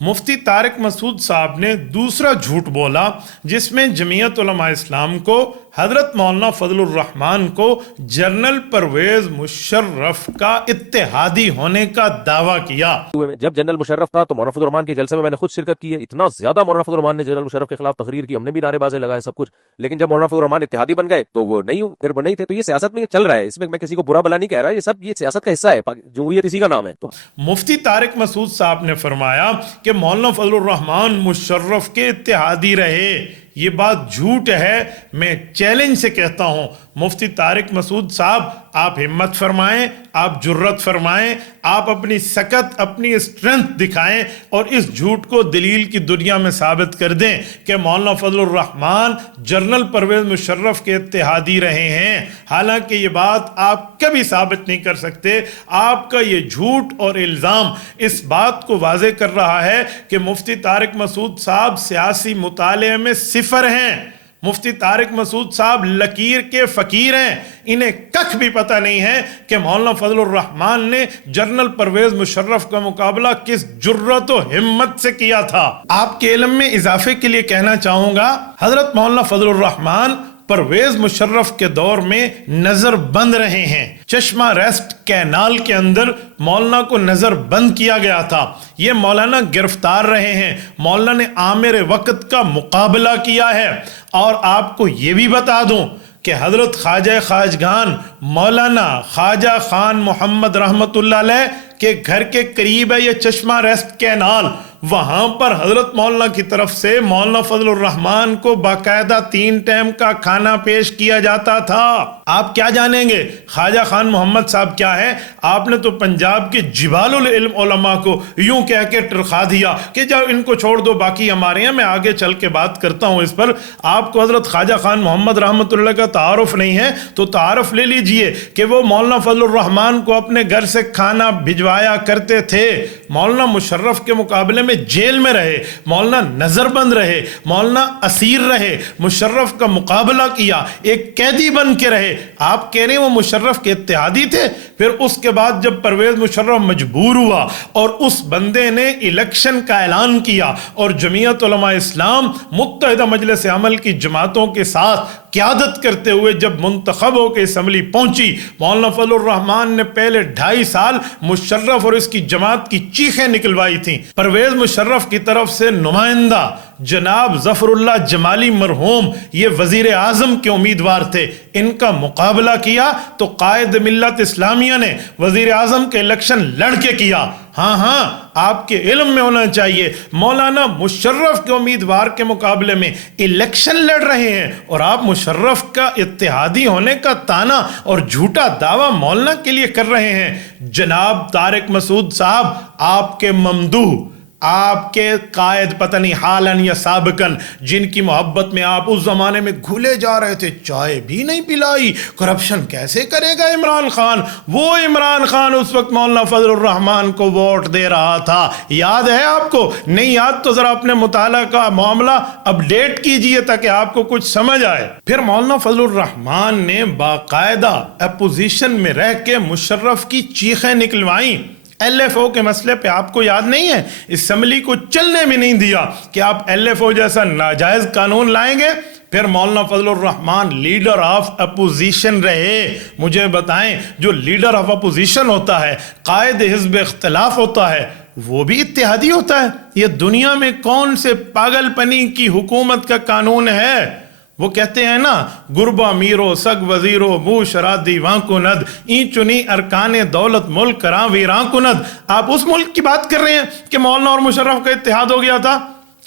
مفتی طارق مسعود صاحب نے دوسرا جھوٹ بولا جس میں جمعیت علماء اسلام کو حضرت مولانا فضل الرحمان کو جنرل پرویز مشرف کا اتحادی ہونے کا دعویٰ کیا۔ جب جنرل مشرف تھا تو مولانا فضل الرحمان کے جلسے میں نے خود شرکت کی ہے، اتنا زیادہ مولانا فضل الرحمان نے جنرل مشرف کے خلاف تقریر کی، ہم نے بھی نعرے بازی لگائے سب کچھ، لیکن جب مولانا فضل الرحمان اتحادی بن گئے تو وہ نہیں تھے۔ تو یہ سیاست میں یہ چل رہا ہے، اس میں کسی کو برا بلا نہیں کہہ رہا، یہ سیاست کا حصہ ہے، جمہوریت اسی کا نام ہے۔ تو مفتی طارق مسعود صاحب نے فرمایا کہ مولانا فضل الرحمان مشرف کے اتحادی رہے، یہ بات جھوٹ ہے۔ میں چیلنج سے کہتا ہوں مفتی طارق مسعود صاحب، آپ ہمت فرمائیں، آپ جرت فرمائیں، آپ اپنی سکت، اپنی اسٹرینتھ دکھائیں اور اس جھوٹ کو دلیل کی دنیا میں ثابت کر دیں کہ مولانا فضل الرحمان جنرل پرویز مشرف کے اتحادی رہے ہیں، حالانکہ یہ بات آپ کبھی ثابت نہیں کر سکتے۔ آپ کا یہ جھوٹ اور الزام اس بات کو واضح کر رہا ہے کہ مفتی طارق مسعود صاحب سیاسی مطالعے میں صفر ہیں۔ مفتی طارق مسعود صاحب لکیر کے فقیر ہیں، انہیں ککھ بھی پتہ نہیں ہے کہ مولانا فضل الرحمان نے جنرل پرویز مشرف کا مقابلہ کس جرت و ہمت سے کیا تھا۔ آپ کے علم میں اضافے کے لیے کہنا چاہوں گا، حضرت مولانا فضل الرحمان پرویز مشرف کے دور میں نظر بند رہے ہیں۔ چشمہ ریسٹ کینال کے اندر مولانا کو نظر بند کیا گیا تھا، یہ مولانا گرفتار رہے ہیں، مولانا نے عامر وقت کا مقابلہ کیا ہے۔ اور آپ کو یہ بھی بتا دوں کہ حضرت خواجہ خواجگان مولانا خواجہ خان محمد رحمت اللہ علیہ کے گھر کے قریب ہے یہ چشمہ ریسٹ کینال، وہاں پر حضرت مولانا کی طرف سے مولانا فضل الرحمان کو باقاعدہ 3 ٹائم کا کھانا پیش کیا جاتا تھا۔ آپ کیا جانیں گے خواجہ خان محمد صاحب کیا ہے؟ آپ نے تو پنجاب کے جبال العلم علماء کو یوں کہہ کے ٹرخا دیا کہ جب ان کو چھوڑ دو باقی ہمارے ہیں، میں آگے چل کے بات کرتا ہوں اس پر۔ آپ کو حضرت خواجہ خان محمد رحمت اللہ کا تعارف نہیں ہے تو تعارف لے لیجئے کہ وہ مولانا فضل الرحمان کو اپنے گھر سے کھانا بھجوایا کرتے تھے۔ مولانا مشرف کے مقابلے میں جیل میں رہے، مولانا نظر بند رہے، مولانا اسیر رہے، مشرف کا مقابلہ کیا، ایک قیدی بن کے رہے۔ آپ کہہ رہے ہیں وہ مشرف کے اتحادی تھے؟ پھر اس کے بعد جب پرویز مشرف مجبور ہوا اور اس بندے نے الیکشن کا اعلان کیا اور جمعیت علماء اسلام متحدہ مجلس عمل کی جماعتوں کے ساتھ قیادت کرتے ہوئے جب منتخب ہو کے اسمبلی پہنچی، مولانا فضل الرحمان نے پہلے 2.5 سال مشرف اور اس کی جماعت کی چیخیں نکلوائی تھیں۔ پرویز مشرف کی طرف سے نمائندہ جناب ظفر اللہ جمالی مرحوم یہ وزیر اعظم کے امیدوار تھے، ان کا مقابلہ کیا تو قائد ملت اسلامیہ نے وزیر اعظم کے الیکشن لڑ کے کیا۔ ہاں آپ کے علم میں ہونا چاہیے مولانا مشرف کے امیدوار کے مقابلے میں الیکشن لڑ رہے ہیں اور آپ مشرف کا اتحادی ہونے کا تانا اور جھوٹا دعویٰ مولانا کے لیے کر رہے ہیں۔ جناب طارق مسعود صاحب، آپ کے ممدوح، آپ کے قائد پتہ نہیں حالاً یا سابقاً جن کی محبت میں آپ اس زمانے میں گھلے جا رہے تھے، چائے بھی نہیں پلائی، کرپشن کیسے کرے گا عمران خان؟ وہ عمران خان اس وقت مولانا فضل الرحمان کو ووٹ دے رہا تھا، یاد ہے آپ کو؟ نہیں یاد تو ذرا اپنے مطالعہ کا معاملہ اپڈیٹ کیجئے تاکہ آپ کو کچھ سمجھ آئے۔ پھر مولانا فضل الرحمان نے باقاعدہ اپوزیشن میں رہ کے مشرف کی چیخیں نکلوائیں۔ ایل ایف او کے مسئلے پہ آپ کو یاد نہیں ہے؟ اسمبلی کو چلنے بھی نہیں دیا کہ آپ ایل ایف او جیسا ناجائز قانون لائیں گے۔ پھر مولانا فضل الرحمان لیڈر آف اپوزیشن رہے۔ مجھے بتائیں، جو لیڈر آف اپوزیشن ہوتا ہے، قائد حزب اختلاف ہوتا ہے، وہ بھی اتحادی ہوتا ہے؟ یہ دنیا میں کون سے پاگل پنی کی حکومت کا قانون ہے؟ وہ کہتے ہیں نا، گربا میرو سگ وزیرو مو شرادی وان کند این چنی ارکان دولت ملک کراں ویراں کند۔ آپ اس ملک کی بات کر رہے ہیں کہ مولانا اور مشرف کا اتحاد ہو گیا تھا؟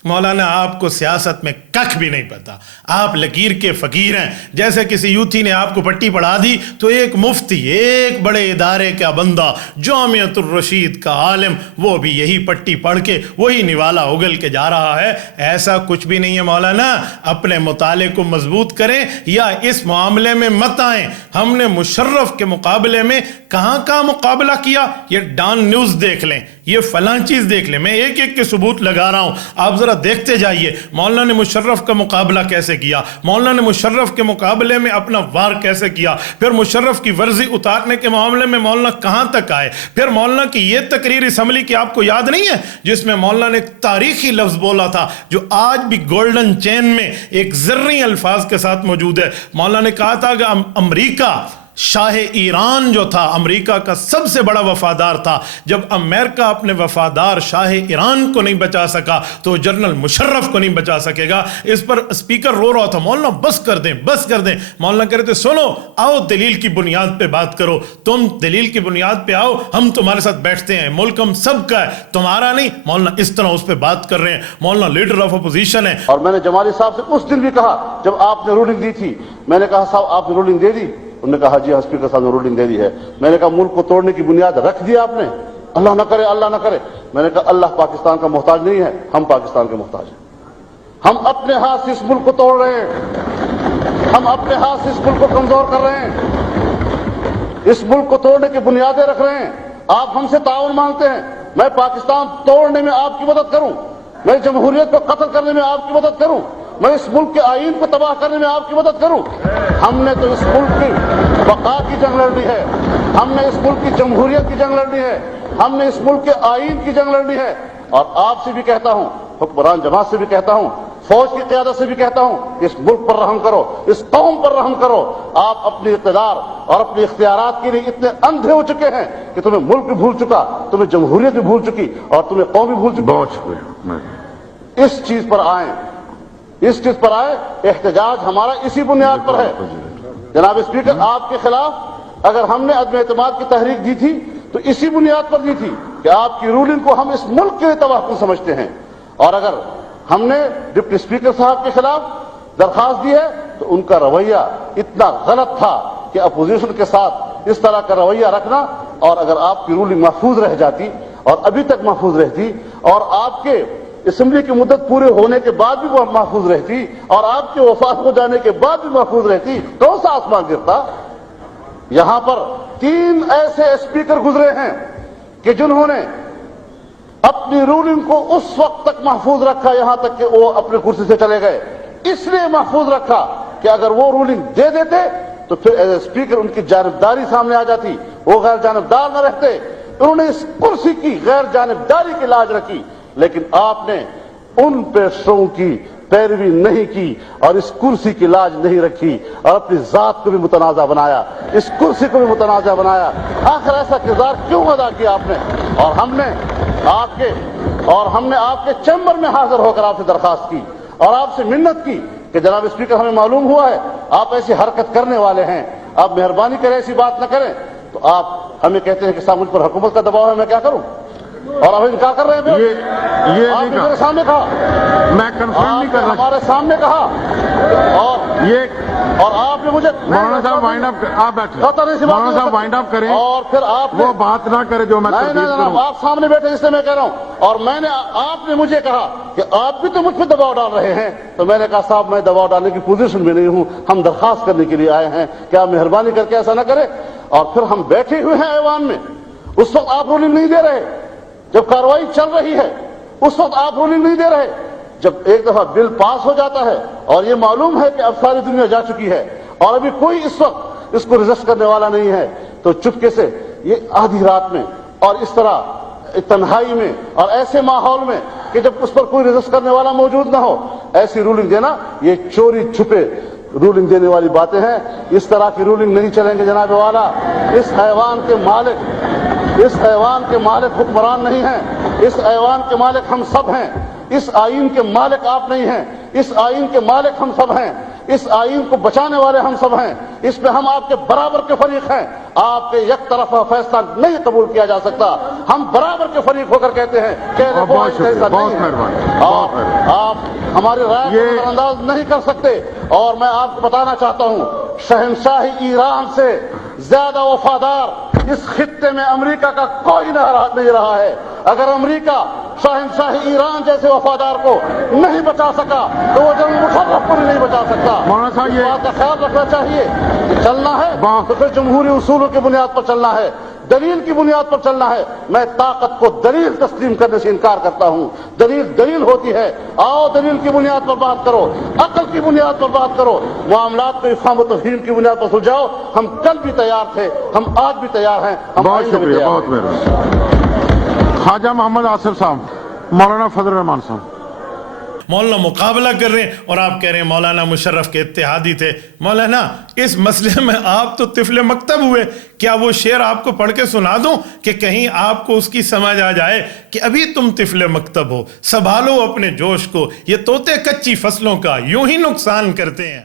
مولانا آپ کو سیاست میں ککھ بھی نہیں پتا، آپ لکیر کے فقیر ہیں۔ جیسے کسی یوتھی نے آپ کو پٹی پڑھا دی تو ایک مفتی، ایک بڑے ادارے کا بندہ، جامعۃ الرشید کا عالم، وہ بھی یہی پٹی پڑھ کے وہی نوالا اگل کے جا رہا ہے۔ ایسا کچھ بھی نہیں ہے مولانا، اپنے مطالعے کو مضبوط کریں یا اس معاملے میں مت آئیں۔ ہم نے مشرف کے مقابلے میں کہاں مقابلہ کیا؟ یہ ڈان نیوز دیکھ لیں، یہ فلاں چیز دیکھ لیں، میں ایک ایک کے ثبوت لگا رہا ہوں، آپ ذرا ذرا دیکھتے جائیے مولانا نے مشرف کا مقابلہ کیسے کیا, مولانا نے مشرف کے مقابلے میں اپنا وار کیسے کیا, پھر مشرف کی ورزی اتارنے کے معاملے میں مولانا کہاں تک آئے, پھر مولانا کی یہ تقریر اسمبلی کی آپ کو یاد نہیں ہے جس میں مولانا نے ایک تاریخی لفظ بولا تھا جو آج بھی گولڈن چین میں ایک زرعی الفاظ کے ساتھ موجود ہے. مولانا نے کہا تھا کہ امریکہ شاہ ایران جو تھا امریکہ کا سب سے بڑا وفادار تھا, جب امریکہ اپنے وفادار شاہ ایران کو نہیں بچا سکا تو جنرل مشرف کو نہیں بچا سکے گا. اس پر اسپیکر رو رہا تھا مولانا بس کر دیں بس کر دیں. مولانا کہہ رہے تھے سنو آؤ دلیل کی بنیاد پہ بات کرو, تم دلیل کی بنیاد پہ آؤ, ہم تمہارے ساتھ بیٹھتے ہیں, ملک ہم سب کا ہے تمہارا نہیں. مولانا اس طرح اس پہ بات کر رہے ہیں, مولانا لیڈر آف اپوزیشن ہے. اور میں نے جمالی صاحب سے اس دن بھی کہا جب آپ نے رولنگ دی تھی, میں نے کہا صاحب آپ نے رولنگ دے دی؟ انہوں نے کہا جی اسپیکر صاحب نے رولنگ دے دی ہے. میں نے کہا ملک کو توڑنے کی بنیاد رکھ دی آپ نے؟ اللہ نہ کرے اللہ نہ کرے. میں نے کہا اللہ پاکستان کا محتاج نہیں ہے, ہم پاکستان کے محتاج ہیں. ہم اپنے ہاتھ سے اس ملک کو توڑ رہے ہیں, ہم اپنے ہاتھ سے اس ملک کو کمزور کر رہے ہیں, اس ملک کو توڑنے کی بنیادیں رکھ رہے ہیں. آپ ہم سے تعاون مانگتے ہیں, میں پاکستان توڑنے میں آپ کی مدد کروں, میں جمہوریت کو قتل کرنے میں آپ کی مدد کروں, میں اس ملک کے آئین کو تباہ کرنے میں آپ کی مدد کروں. ہم نے تو اس ملک کی بقا کی جنگ لڑنی ہے, ہم نے اس ملک کی جمہوریت کی جنگ لڑنی ہے, ہم نے اس ملک کے آئین کی جنگ لڑنی ہے. اور آپ سے بھی کہتا ہوں, حکمران جماعت سے بھی کہتا ہوں, فوج کی قیادت سے بھی کہتا ہوں, اس ملک پر رحم کرو, اس قوم پر رحم کرو. آپ اپنی اقتدار اور اپنے اختیارات کے لیے اتنے اندھے ہو چکے ہیں کہ تمہیں ملک بھی بھول چکا, تمہیں جمہوریت بھی بھول چکی اور تمہیں قوم بھی بھول چکی. بہت شکریہ. اس چیز پر آئیں, اس چیز پر آئے. احتجاج ہمارا اسی بنیاد پر ہے. جناب اسپیکر, آپ کے خلاف اگر ہم نے عدم اعتماد کی تحریک دی تھی تو اسی بنیاد پر دی تھی کہ آپ کی رولنگ کو ہم اس ملک کے لیے تباہ کن سمجھتے ہیں. اور اگر ہم نے ڈپٹی اسپیکر صاحب کے خلاف درخواست دی ہے تو ان کا رویہ اتنا غلط تھا کہ اپوزیشن کے ساتھ اس طرح کا رویہ رکھنا, اور اگر آپ کی رولنگ محفوظ رہ جاتی اور ابھی تک محفوظ رہتی اور آپ کے اسمبلی کی مدت پورے ہونے کے بعد بھی وہ محفوظ رہتی اور آپ کے وفات ہو جانے کے بعد بھی محفوظ رہتی, کون سا آسمان گرتا. یہاں پر 3 ایسے اسپیکر گزرے ہیں کہ جنہوں نے اپنی رولنگ کو اس وقت تک محفوظ رکھا یہاں تک کہ وہ اپنے کرسی سے چلے گئے. اس لیے محفوظ رکھا کہ اگر وہ رولنگ دے دیتے تو پھر ایز اے اسپیکر ان کی جانبداری سامنے آ جاتی, وہ غیر جانبدار نہ رہتے. انہوں نے اس کرسی کی غیر جانبداری کی لاج رکھی, لیکن آپ نے ان پیشوں کی پیروی نہیں کی اور اس کرسی کی لاج نہیں رکھی اور اپنی ذات کو بھی متنازع بنایا, اس کرسی کو بھی متنازع بنایا. آخر ایسا کردار کیوں ادا کیا آپ نے؟ اور ہم نے آپ کے چیمبر میں حاضر ہو کر آپ سے درخواست کی اور آپ سے منت کی کہ جناب اسپیکر, ہمیں معلوم ہوا ہے آپ ایسی حرکت کرنے والے ہیں, آپ مہربانی کریں ایسی بات نہ کریں. تو آپ ہمیں کہتے ہیں کہ صاحب مجھ پر حکومت کا دباؤ ہے, میں کیا کروں؟ اور اب انکار کر رہے ہیں. یہ آپ نہیں نے کہا, میرے سامنے کہا, میں کنفرم نہیں کر رہا. ہمارے سامنے کہا اور آپ نے مجھے مولانا صاحب وائنڈ اپ, آپ بیٹھے, مولانا صاحب وائنڈ اپ کریں اور پھر آپ وہ بات نہ کرے جو میں تردید کروں. آپ سامنے بیٹھے اس سے میں کہہ رہا ہوں. اور آپ نے مجھے کہا کہ آپ بھی تو مجھ پہ دباؤ ڈال رہے ہیں, تو میں نے کہا صاحب میں دباؤ ڈالنے کی پوزیشن میں نہیں ہوں, ہم درخواست کرنے کے لیے آئے ہیں کہ آپ مہربانی کر کے ایسا نہ کریں. اور پھر ہم بیٹھے ہوئے ہیں ایوان میں, اس وقت آپ رولنگ نہیں دے رہے, جب کاروائی چل رہی ہے اس وقت آپ رولنگ نہیں دے رہے. جب ایک دفعہ بل پاس ہو جاتا ہے اور یہ معلوم ہے کہ اب ساری دنیا جا چکی ہے اور ابھی کوئی اس وقت اس کو ریزسٹ کرنے والا نہیں ہے, تو چپکے سے یہ آدھی رات میں اور اس طرح تنہائی میں اور ایسے ماحول میں کہ جب اس پر کوئی ریزسٹ کرنے والا موجود نہ ہو, ایسی رولنگ دینا یہ چوری چھپے رولنگ دینے والی باتیں ہیں. اس طرح کی رولنگ نہیں چلیں گے جناب والا. اس ایوان کے مالک حکمران نہیں ہیں, اس ایوان کے مالک ہم سب ہیں. اس آئین کے مالک آپ نہیں ہیں, اس آئین کے مالک ہم سب ہیں, اس آئین کو بچانے والے ہم سب ہیں. اس پہ ہم آپ کے برابر کے فریق ہیں. آپ کے یک طرفہ فیصلہ نہیں قبول کیا جا سکتا. ہم برابر کے فریق ہو کر کہتے ہیں کہ آپ ہماری رائے کو نظر انداز نہیں کر سکتے. اور میں آپ کو بتانا چاہتا ہوں, شہنشاہی ایران سے زیادہ وفادار اس خطے میں امریکہ کا کوئی نہیں رہا ہے. اگر امریکہ شہنشاہ ایران جیسے وفادار کو نہیں بچا سکا تو وہ جنرل مشرف کو بھی نہیں بچا سکتا. مولانا صاحب یہ بات کا خیال رکھنا چاہیے کہ چلنا ہے تو پھر جمہوری اصولوں کی بنیاد پر چلنا ہے. دلیل کی بنیاد پر چلنا ہے. میں طاقت کو دلیل تسلیم کرنے سے انکار کرتا ہوں. دلیل ہوتی ہے. آؤ دلیل کی بنیاد پر بات کرو, عقل کی بنیاد پر بات کرو, معاملات کو افہام و تفہیم کی بنیاد پر سلجھاؤ. ہم کل بھی تیار تھے, ہم آج بھی تیار ہیں, ہم بہت آئندہ بھی شکریہ, تیار بہت ہیں. مہربانی. خواجہ محمد آصف صاحب, مولانا فضل الرحمان صاحب. مولانا مقابلہ کر رہے ہیں اور آپ کہہ رہے ہیں مولانا مشرف کے اتحادی تھے. مولانا اس مسئلے میں آپ تو طفل مکتب ہوئے, کیا وہ شعر آپ کو پڑھ کے سنا دوں کہ کہیں آپ کو اس کی سمجھ آ جائے کہ ابھی تم طفل مکتب ہو, سنبھالو اپنے جوش کو, یہ طوطے کچی فصلوں کا یوں ہی نقصان کرتے ہیں.